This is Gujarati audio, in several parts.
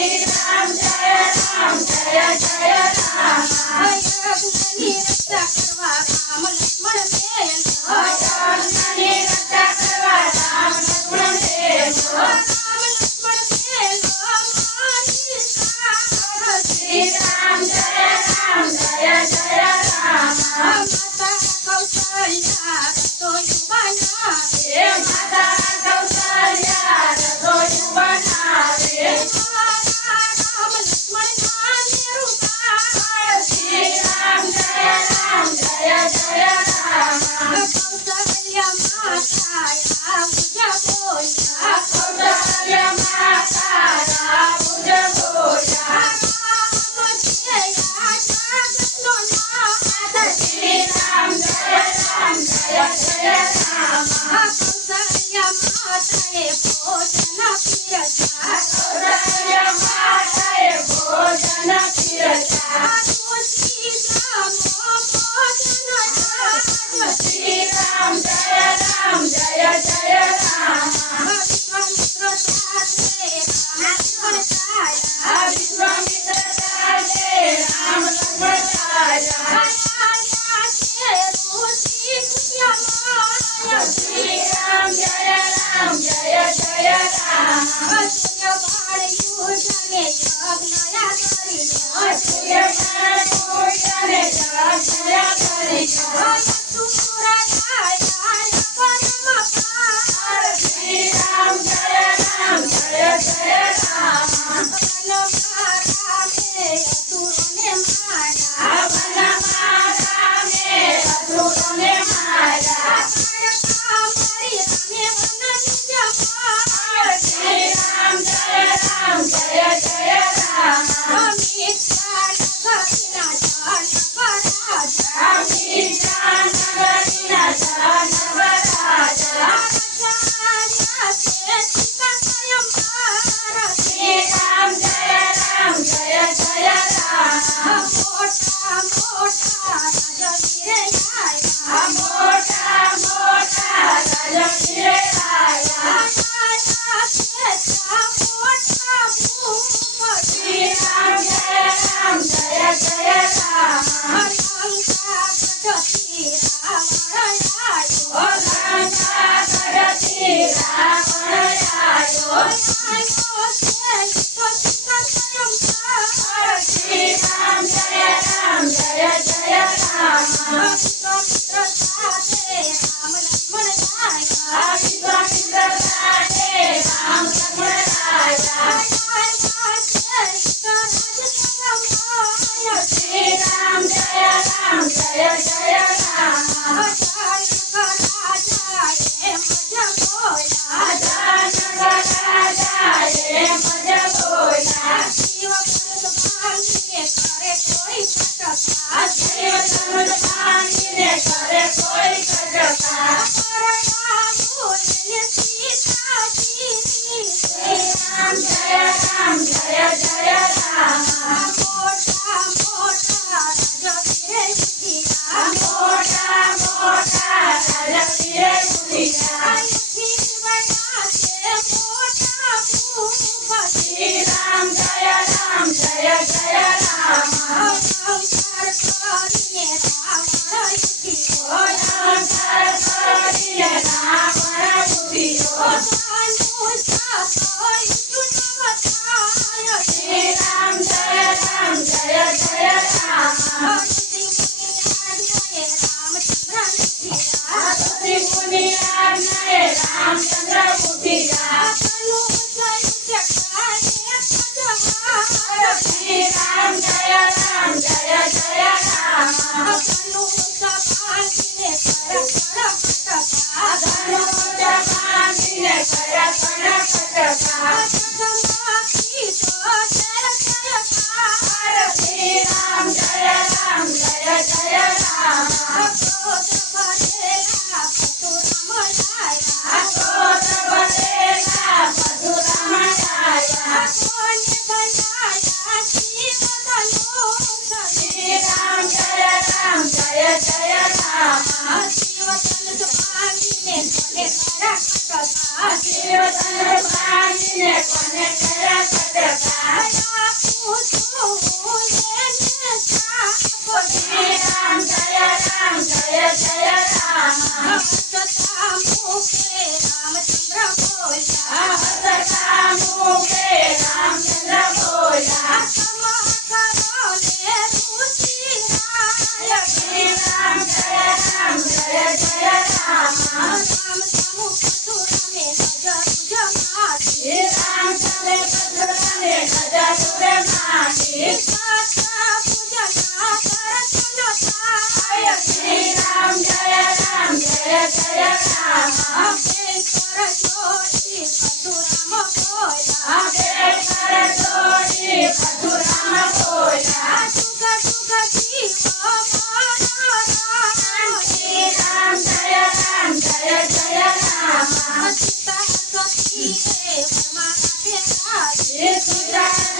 Jaya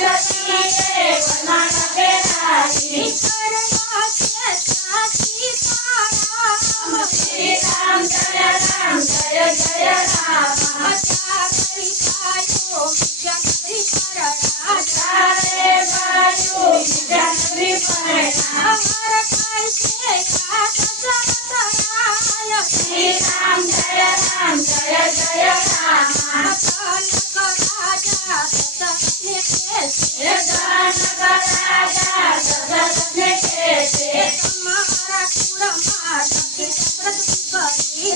सतीए वनमाल बेराई श्री राम जय जय राम चारे बाजू विद्यानगरी परिणा श्री राम जय जय राम जनक राजा दशरथ ने कैसे तुम्हारा कुळमा नदी सकृति करी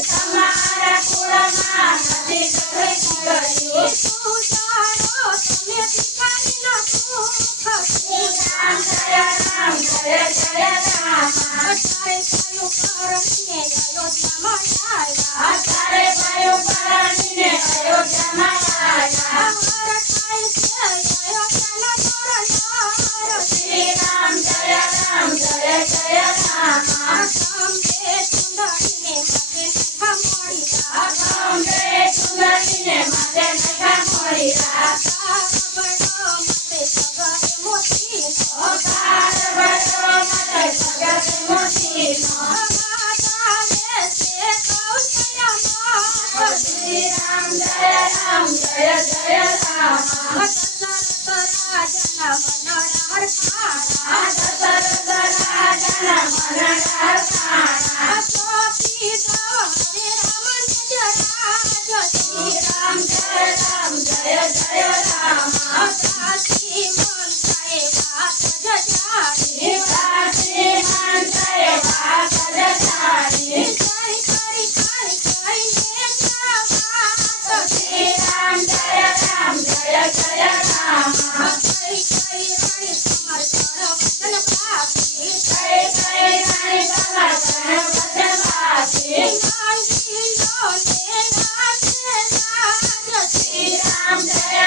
राम जय जय राम आचार्य वायु परणी अयोध्या में आया श्री राम जय जय राम अगंबे सुंदरी ने माते नखा मोरीरा ओकार बड़ो मते सगत मोती श्री राम जय जय राम दशरथ राजन मन ठाणा श्री राम जय जय राम काशी मन जय बात जचारी श्री राम जय जय राम जय जय रानी समर्पण वचनवासी श्री राम जय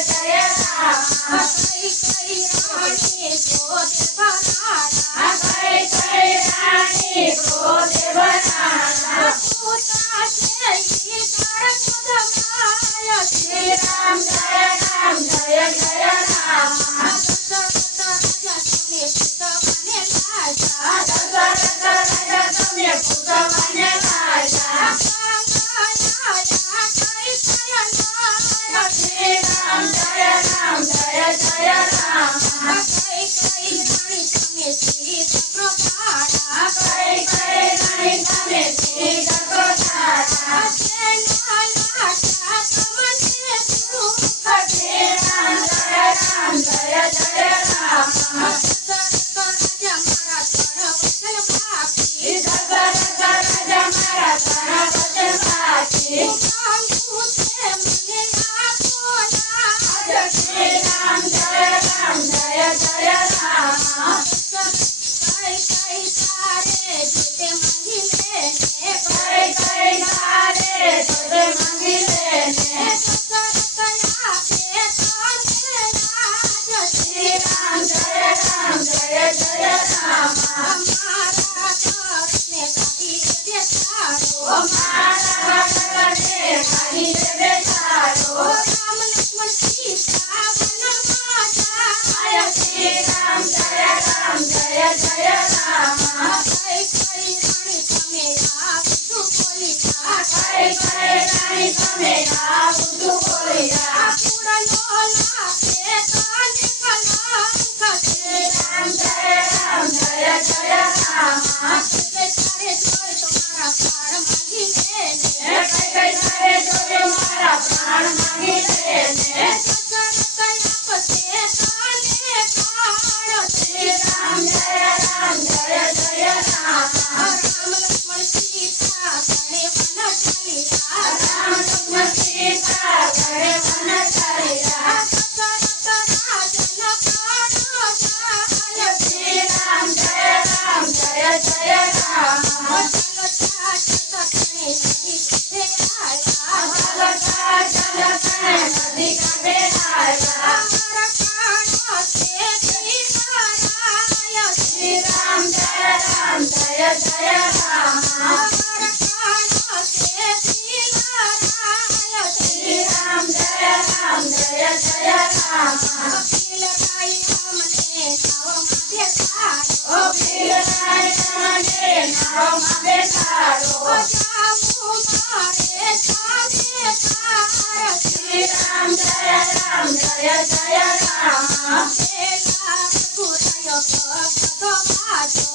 जय राम कई रानी क्रोध बनाना श्री राम जय जय राम दशरथ राजा तुम्हें पुत्र बने राजा श्री राम जय जय राम कई रानी तुम्हें सीता प्रधाना श्री राम जय जय राम दशरथ राजा मारा प्रण वचनवासी श्री राम जय जय राम कई सारे तुझे मंगिले ने श्री राम जय जय राम ओ मारा भगत ने खाली बेचारो श्री राम जय जय राम कई रानी तुम्हें बुद्धू बोलिया श्री राम जय जय અખિલ રાય અમને નાવમાં બેસાડો. અખિલ રાય અમને નાવમાં બેસાડો. જાવું મારે સામે તાર. શ્રી રામ જય રામ જય જય રામ. પેલા રઘુરાયો ભગતો બાજો.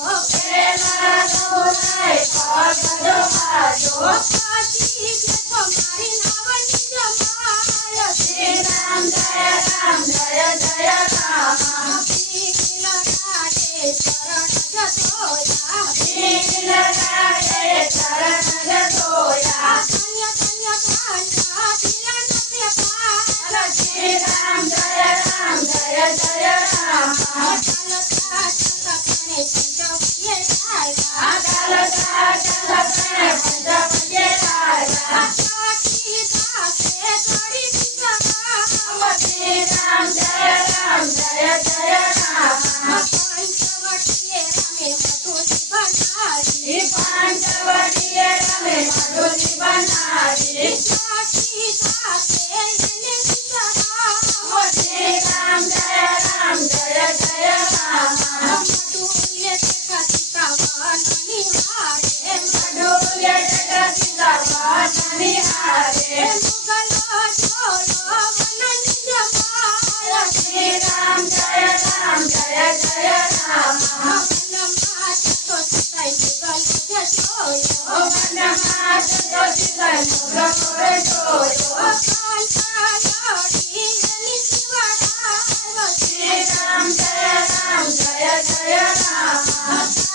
પેલા રઘુરાય ભગતો બાજો. પછી જે તમારી નાવની જમાય. શ્રી રામ જય રામ જય જય રામ. અખિલ રાયે ચરણ જતોયા. અખિલ રાયે ચરણ જતોયા. ધન્ય ધન્ય ધન્ય ધીરન તે પાર. શ્રી રામ જય રામ જય જય રામ. ચાલતા ચાલતા પ્રાણે પંચવટીએ આવ્યા. ચાલતા ચાલતા પંચવટીએ આવ્યા. સાક્ષી દાસે ઘડી વિચારા. શ્રી રામ જય રામ જય જય રામ. પંચવટીએ રમે મધુજી બનાવી. પંચવટીએ રમે મધુજી બનાવી. સાક્ષી દાસે એને વિચારા. શ્રી રામ જય રામ જય જય રામ. મધુએ દેખા સીતા વનની હારે. મધુએ દેખા સીતા વનની હારે. મુગલો જોયો વનની જમાય. શ્રી રામ જય રામ જય જય રામ. વનમાં જતો સીતાએ મુગલો જોયો. વનમાં જતો સીતાએ મુગલો જોયો. કાંઠા લડી એની શિવડાવ્યો. શ્રી રામ જય રામ જય જય રામ.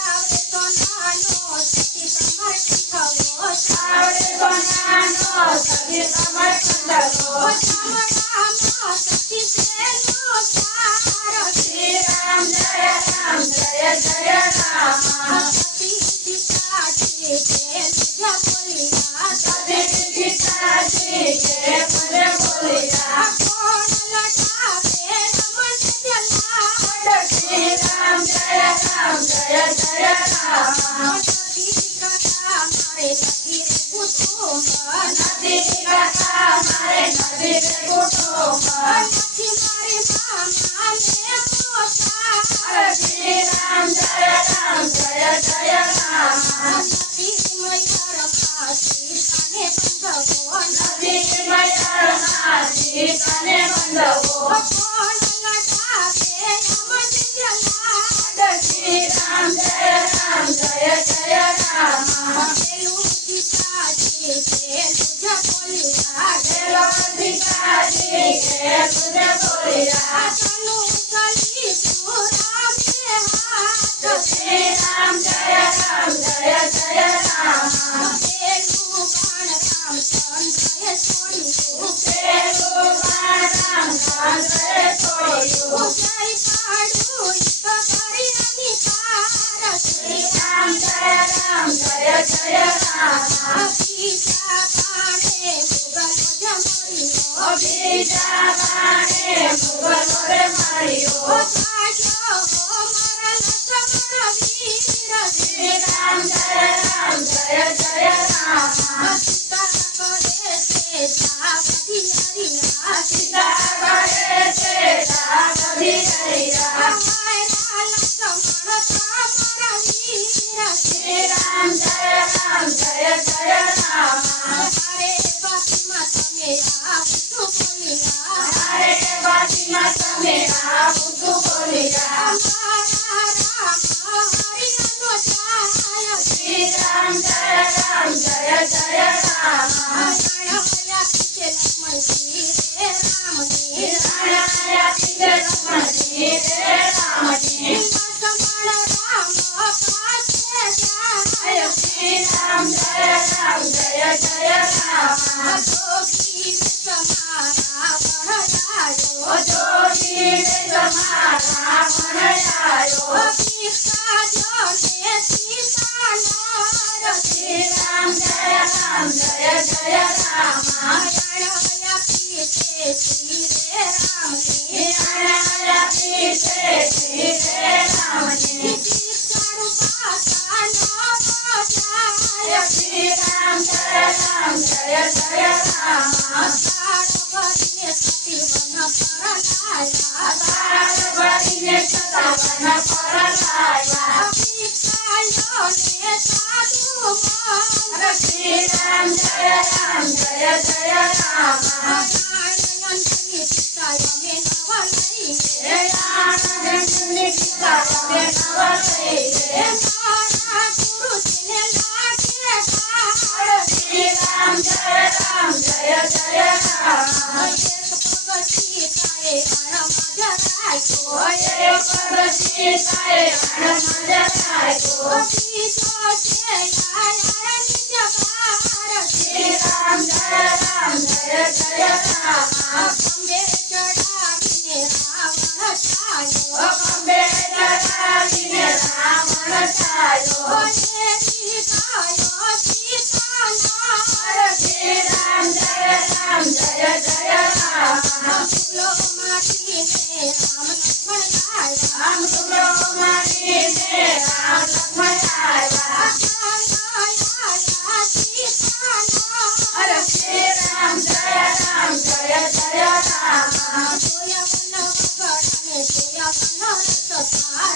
આવડે તો નાનો સતી સમર્પિત થવો. આવડે તો નાનો સતી સમર્પિત થવો. ચામડામાં સતી તેનો ચાર. શ્રી રામ જય રામ જય જય રામ. સતી પિતાજી તે નિજ બોલ્યા. સતી પિતાજી કે મને બોલ્યા. કોણ લટાવે અમને જલાડ. શ્રી રામ જય રામ જય જય રામ. સતી કથા મારે નથી રે કુટુંબ. નદી કથા મારે નદી રે કુટુંબ. નથી મારે મામાને પોતા. શ્રી રામ જય રામ જય જય રામ. નથી મૈયારમાં સીતાને બંધવો. નદી મયરમાં સીતાને બંધવો. કોણ લટાવે અમને જલાડ. શ્રી રામ જય રામ જય જય રામ. પેલું પિતાજી પેલું જ બોલ્યા. પેલો પિતાજી કે તુજે બોલ્યા. તનું ચાલીસું રામે હાથ. શ્રી રામ જય રામ જય જય રામ. પેલું બાણ રામચંદ્રએ છોડ્યું. પેલું બાણ રામચંદ્રએ છોડ્યું. જય પાડું તો કરી અની પાર. શ્રી રામ જય રામ જય જય રામ. બીજા બાણે મુગલો જમર્યો. બીજા બાણે મુગલો રે માર્યો. ભાગ્યો મારા લક્ષ્મણ વીર. શ્રી રામ જય રામ જય જય રામ. સીતા કરે છે જાવધી હરિયા. સીતા કરે છે જાગધી હરિયા. મારા લક્ષ્મણ તમારા વીર. શ્રી રામ જય રામ જય જય રામ. અરે બાપીમાં તમે આવું બોલ્યા. અરે બાજીમાં તમે આવું શું બોલ્યા. મારા રામ હરિયાનો જાય. શ્રી રામ જય રામ જય જય રામ. રાણવયા પીછે લક્ષ્મણજી રે રામજી. રાણાયા પીછે લક્ષ્મણજી રે રામજી. લક્ષ્મણ રામ પાસે જાય. શ્રી રામ જય રામ જય જય રામ. જોગી તમારા ભણાયો. જોગી તમારા ભણાયો. ભિક્ષા જોને સીતાનાર. શ્રી રામ જય રામ જય જય રામ. રાણવયા પીછે શ્રી રે રામજી. રાણાયા પીછે શ્રી રે રામજી. ભિક્ષાળુ પાસા નો જાય. શ્રી રામ જય રામ જય જય રામ. સારો કરીને સતી વન પર લાયા. ને સાધુ મન શ્રી રામ જય રામ જય જય રામ નારાયણની પિતા અમે નવા લઈએ નારાયણની પિતા અમે નવા લઈએ મારા ગુરુજીને લાગે ગાળ શ્રી રામ જય રામ જય જય રામ એક પગ સીતાએ અણમાં જરાયો એક પગ સીતાએ અણમાં જરાયો બીજો છે આયણની જગાર શ્રી રામ જય રામ જય જય રામ ખંભે ચડાવીને રાવણ છાયો ખંભે ચડાવીને રાવણ છાયો એની ગાયો સીતાના શ્રી રામ જય રામ જય જય રામ ફૂલો માટીને રામ લક્ષ્મણ ગાયા આમ સુરો મારીને રામ લક્ષ્મણ આવ્યા સીતાના શ્રી રામ જય રામ જય જય રામ જોયા વન વગડાને જોયા વન રસતા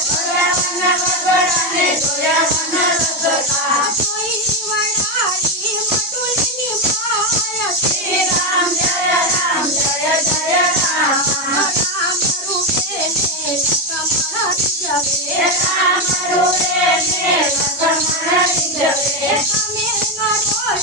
જોયા વન વગડાને જોયા વન રસતા જોઈ વડાળી મટુલીની માયા શ્રી રામ જય રામ જય જય રામ રામ રૂપે ને લક્ષ્મણ જવે રામ રૂપે ને લક્ષ્મણ રીઝવે તમે નરો મારા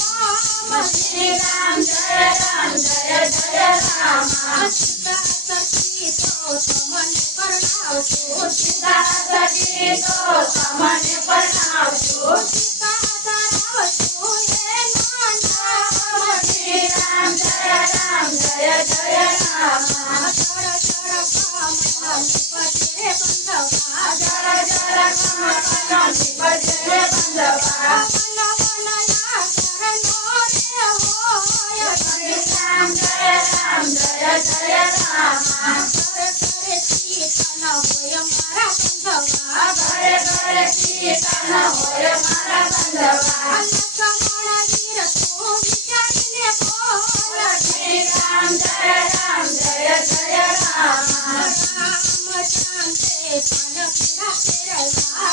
રામ શ્રી રામ જય રામ જય જય રામ સીતા સતી તો તમને પરણાવશો સીતા સતી તો તમને પરણાવશું સીતા ધરાવશો એના નામ શ્રી રામ જય રામ જય જય રામ જળ જળ કામના નિપજે બંધવા જળ જળ કમળનો નિપજે બંધવા વન વનયા કરનો રે હોય શ્રી રામ જય રામ જય જય રામ ઘરે ઘરે સીતા હોય મારા બંધવા ઘરે ઘરે સીતા ન હોય મારા બંધવા લક્ષ્મણ વીર તું વિચારીને બોલ શ્રી રામ જય રામ જય જય રામ રામચંદ્રે પાન પીડા ફેરવા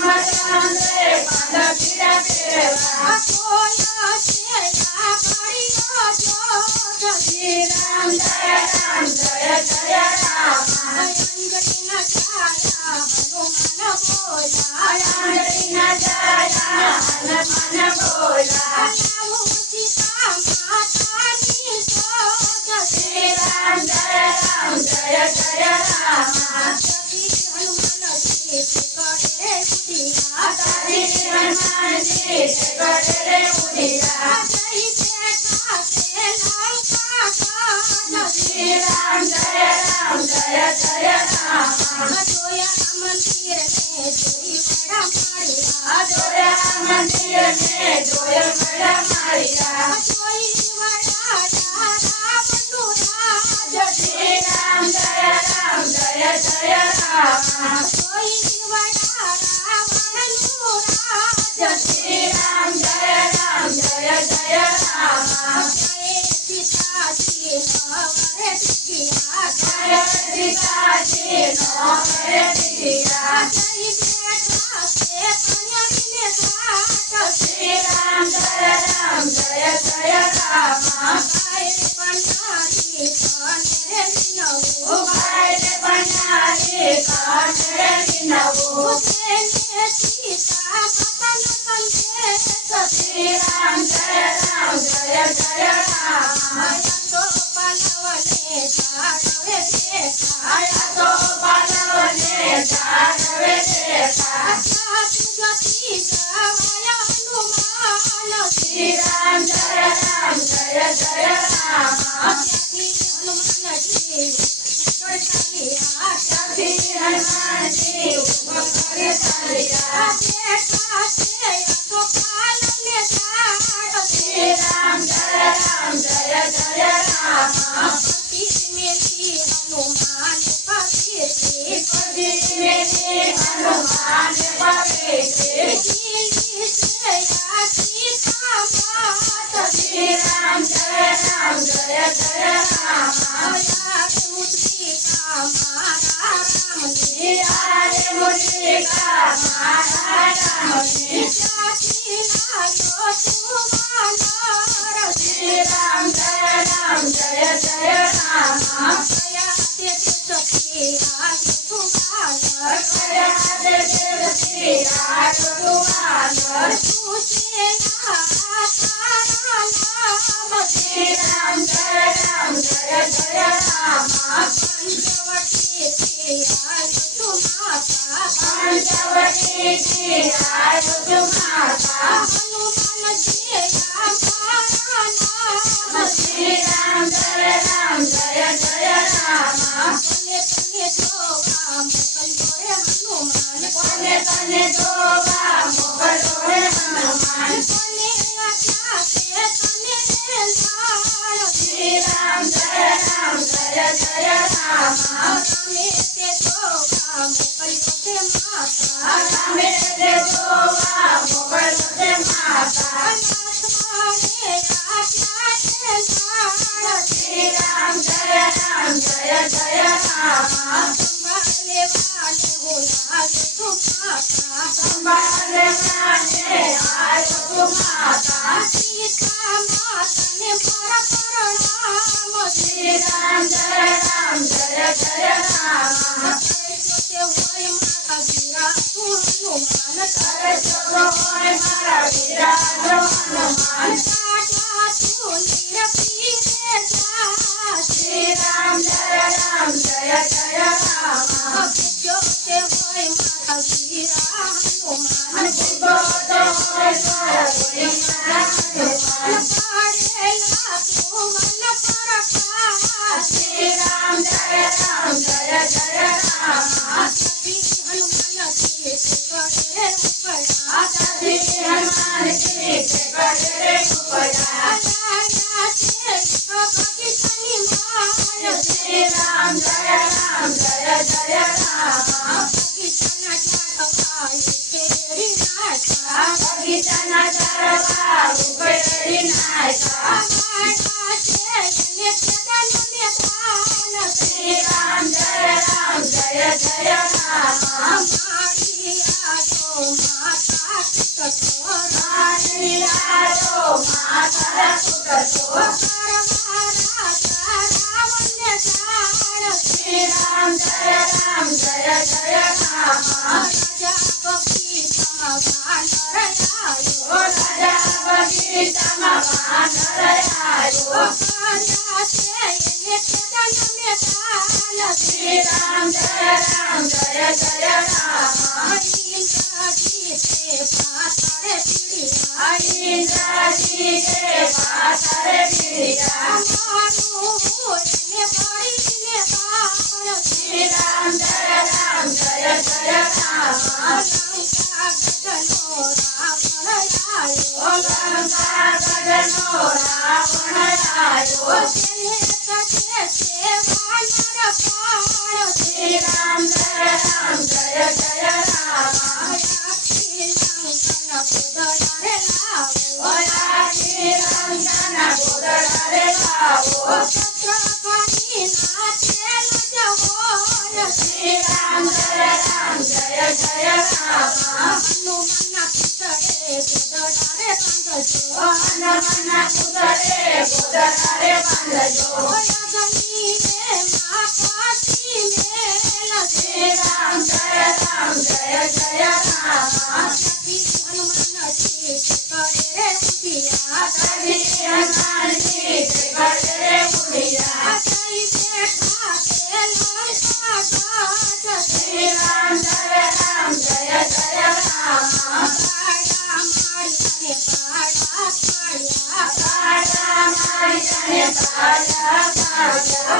રામચંદ્રે પાદ પીડા ફેરવા જોયા છે આ ઘડીઓ જોગ શ્રી રામ જય રામ જય જય રામ અંજલિના છાયા હનુમાન બોલા અંજલિના જયા હનુમાન બોલા લાવું સીતા માતાની શોધ શ્રી રામ જય રામ જય જય રામ જતી હનુમાનજી કરે ઉડિયા તારી હનુમાનજી ગઢે ઉડિયા જઈ બેઠા છે લંકા કાઢ શ્રી રામ જય રામ જય જય રામ જોયા મંદિરને જોઈ વડા માળિયા જોયા મંદિરને જોયા વડા માળિયા જોઈ વડા રામનું રાજ શ્રી રામ જય રામ જય જય રામ જોઈ વડા રાવણનું રાજ શ્રી રામ જય રામ જય જય રામ જય સીતાજી નવરે દીકિયા જય સીતાજી નો ઘરે દીકરા જઈ બેઠા છે પણ્યાને ઘાટ શ્રી રામ જય રામ જય જય રામ ભાઈ પંડારી કને નવું ઉભાઈને બનાવી કાંઠે વિનવું તેને સીતા માતાનો સંદેશ શ્રી રામ જય રામ જય જય રામ તો પાલવને જાડવે દેખા આયા તો પાલવને જાળવે દેખા જતી જવાયા હનુમાન શ્રી રામ જય રામ જય જય રામ ત્યાંથી હનુમાનજી ચાલ્યા સખી હનુમાનજી ઉપર ચાલ્યા બેઠા છે તો પાલને ઝાડ શ્રી રામ જય રામ જય જય રામ પતિ મેલી હનુમાન પવિત્રી પદી મેલી હનુમાન પવિત્રી દિલ્હી છે આ સીતા માત શ્રી રામ જય રામ જય જય રામ મુદ્રિકા મારા રામજી શ્રી Jaya